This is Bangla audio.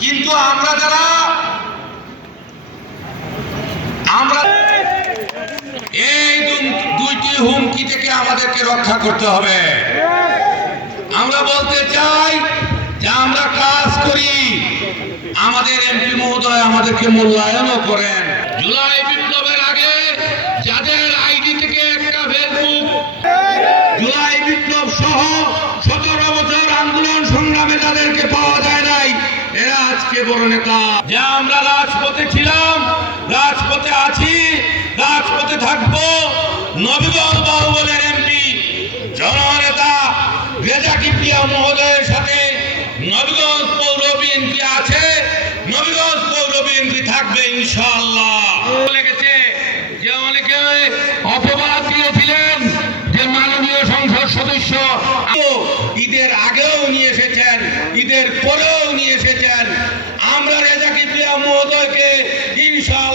কিন্তু আমরা যারা আমরা এই দুইটি হুমকি থেকে আমাদেরকে রক্ষা করতে হবে। আমরা বলতে চাই যে আমরা কাজ করি, আমাদের এমপি মহোদয় আমাদেরকে মূল্যায়নও করেন। জুলাই বিপ্লবের আগে যাদের আইডি থেকে একটা ফেসবুক, জুলাই বিপ্লব সহ 17 বছর আন্দোলন সংগ্রামে যাদেরকে পাওয়া যায় নাই, এরা আজকে বড় নেতা। যে আমরা রাজপথে ছিলাম, রাজপথে আছি, রাজপথে থাকবো। নবীগঞ্জ বাহুবলের এমপি জননেতা রেজা কিবরিয়া মহোদয়ের সাথে নবীগঞ্জ পৌর বিএনপি আছে, নবীগঞ্জ পৌর বিএনপি থাকবে ইনশাআল্লাহ। লেগেছে যে অনেকে অপবাদ দিয়েছিলেন যে মাননীয় সংসদ সদস্য ঈদের আগেও নিয়ে এসেছেন, ঈদের পরেও নিয়ে এসেছেন। আমরা রেজা কিবরিয়া মহোদয়কে ইনশাআল্লাহ